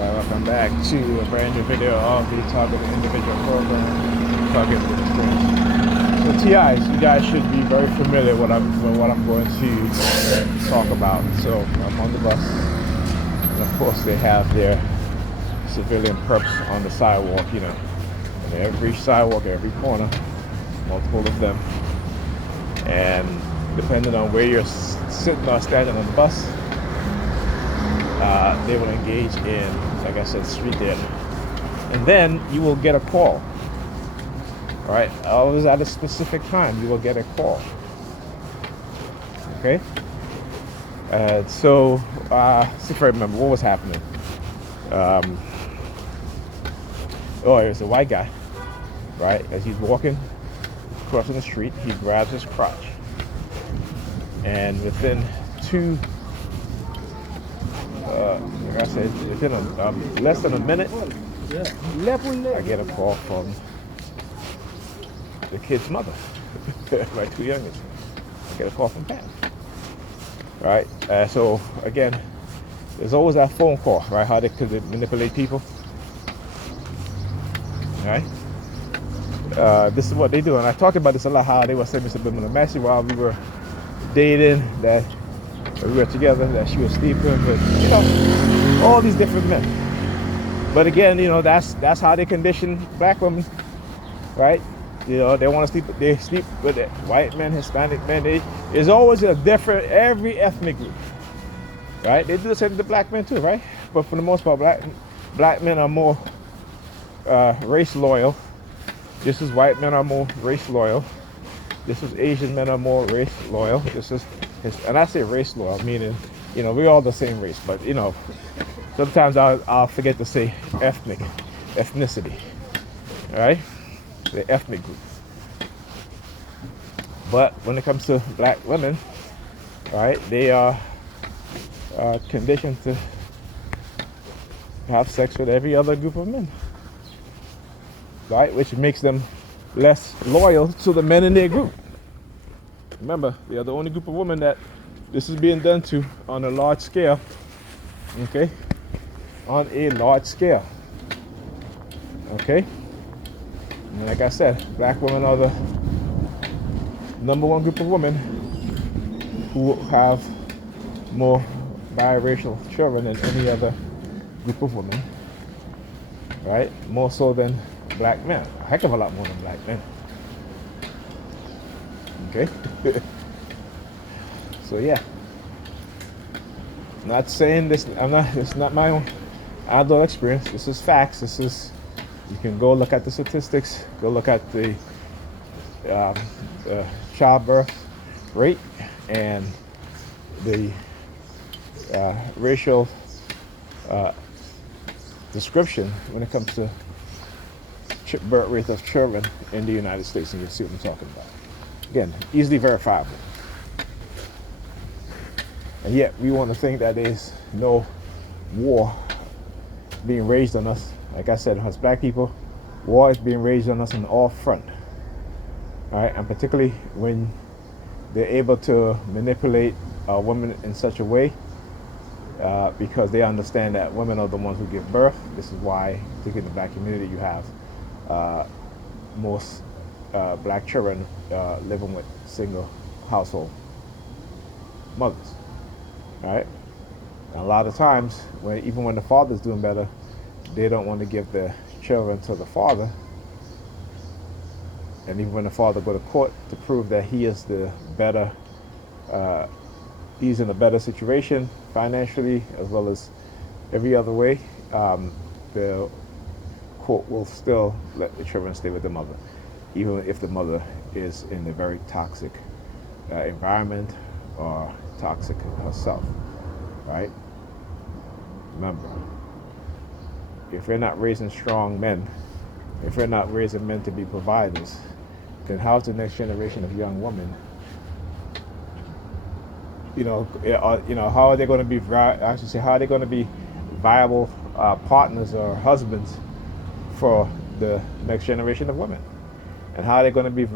Welcome back to a brand new video of the Target Individual Program, Target Experience. So TIs, you guys should be very familiar with what I'm going to talk about. So I'm on the bus, and of course they have their civilian perps on the sidewalk, you know, on every sidewalk, every corner, multiple of them. And depending on where you're sitting or standing on the bus, they will engage in, like I said, street theater. And then you will get a call. All right, always at a specific time, you will get a call. Okay? So, see if I remember what was happening. It was a white guy, right? As he's walking, crossing the street, he grabs his crotch. And within like I said, within less than a minute, I get a call from the kid's mother, my two youngest. I get a call from Pat. Right? So again, there's always that phone call, right? How they could manipulate people. Right? This is what they do, and I talked about this a lot. How they were sending me subliminal message while we were dating, that we were together, that she was sleeping, but you know, all these different men. But again, you know, that's how they condition black women, right? You know, they want to sleep. They sleep with white men, Hispanic men. There's always a different, every ethnic group, right? They do the same to black men too, right? But for the most part, black men are more race loyal. Just as white men are more race loyal. This is Asian men are more race loyal. This is, and I say race loyal, meaning, you know, we're all the same race, but you know, sometimes I'll forget to say ethnicity, all right? The ethnic group. But when it comes to black women, right, they are conditioned to have sex with every other group of men, right? Which makes them less loyal to the men in their group. Remember, they are the only group of women that this is being done to on a large scale. Okay? On a large scale. Okay? And like I said, black women are the number one group of women who have more biracial children than any other group of women. Right? More so than black men. A heck of a lot more than black men. Okay? So yeah. Not saying this, it's not my own adult experience. This is facts. This is, you can go look at the statistics, go look at the childbirth rate and the racial description when it comes to birth rate of children in the United States, and you'll see what I'm talking about. Again, easily verifiable. And yet we want to think that there's no war being waged on us. Like I said, as black people, war is being waged on us on all fronts. All right, and particularly when they're able to manipulate women in such a way, because they understand that women are the ones who give birth. This is why, particularly in the black community, you have most black children living with single household mothers. All right, and a lot of times, even when the father's doing better, they don't want to give the children to the father. And even when the father go to court to prove that he is the better, he's in a better situation financially as well as every other way, the court will still let the children stay with the mother, even if the mother is in a very toxic environment or toxic herself, right? Remember, if we're not raising strong men, if we're not raising men to be providers, then how's the next generation of young women, how are they going to be, how are they going to be viable partners or husbands for the next generation of women? And how are they going to be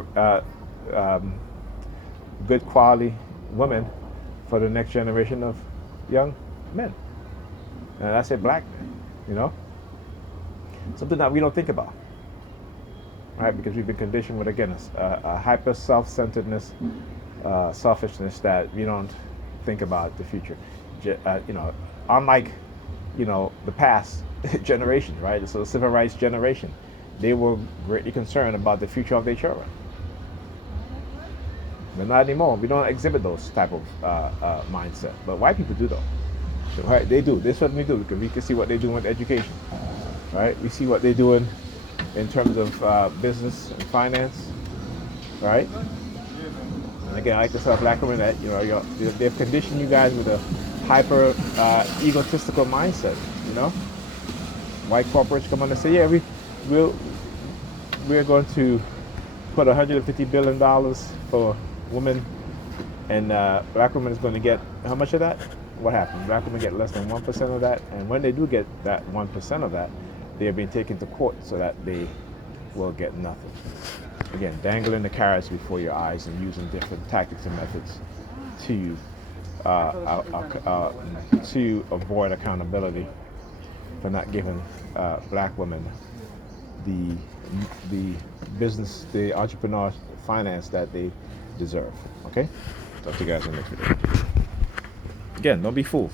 good quality women for the next generation of young men? And I say black men. You know, something that we don't think about, right? Because we've been conditioned with, again, a hyper self-centeredness, selfishness, that we don't think about the future. You know, unlike, you know, the past generations, right? So the civil rights generation, they were greatly concerned about the future of their children. But not anymore. We don't exhibit those type of mindset. But white people do, though. Right? They do. They certainly do, because we can see what they're doing with education. Right? We see what they're doing in terms of business and finance. Right? And again, I like to tell black women that, you know, they've conditioned you guys with a hyper egotistical mindset. You know, white corporates come on and say, yeah, we're going to put $150 billion for women, and black women is going to get how much of that? What happens? Black women get less than 1% of that, and when they do get that 1% of that, they are being taken to court so that they will get nothing. Again, dangling the carrots before your eyes and using different tactics and methods to avoid accountability for not giving black women the business, the entrepreneur finance that they deserve. Okay? Talk to you guys in the next video. Again, don't be fooled.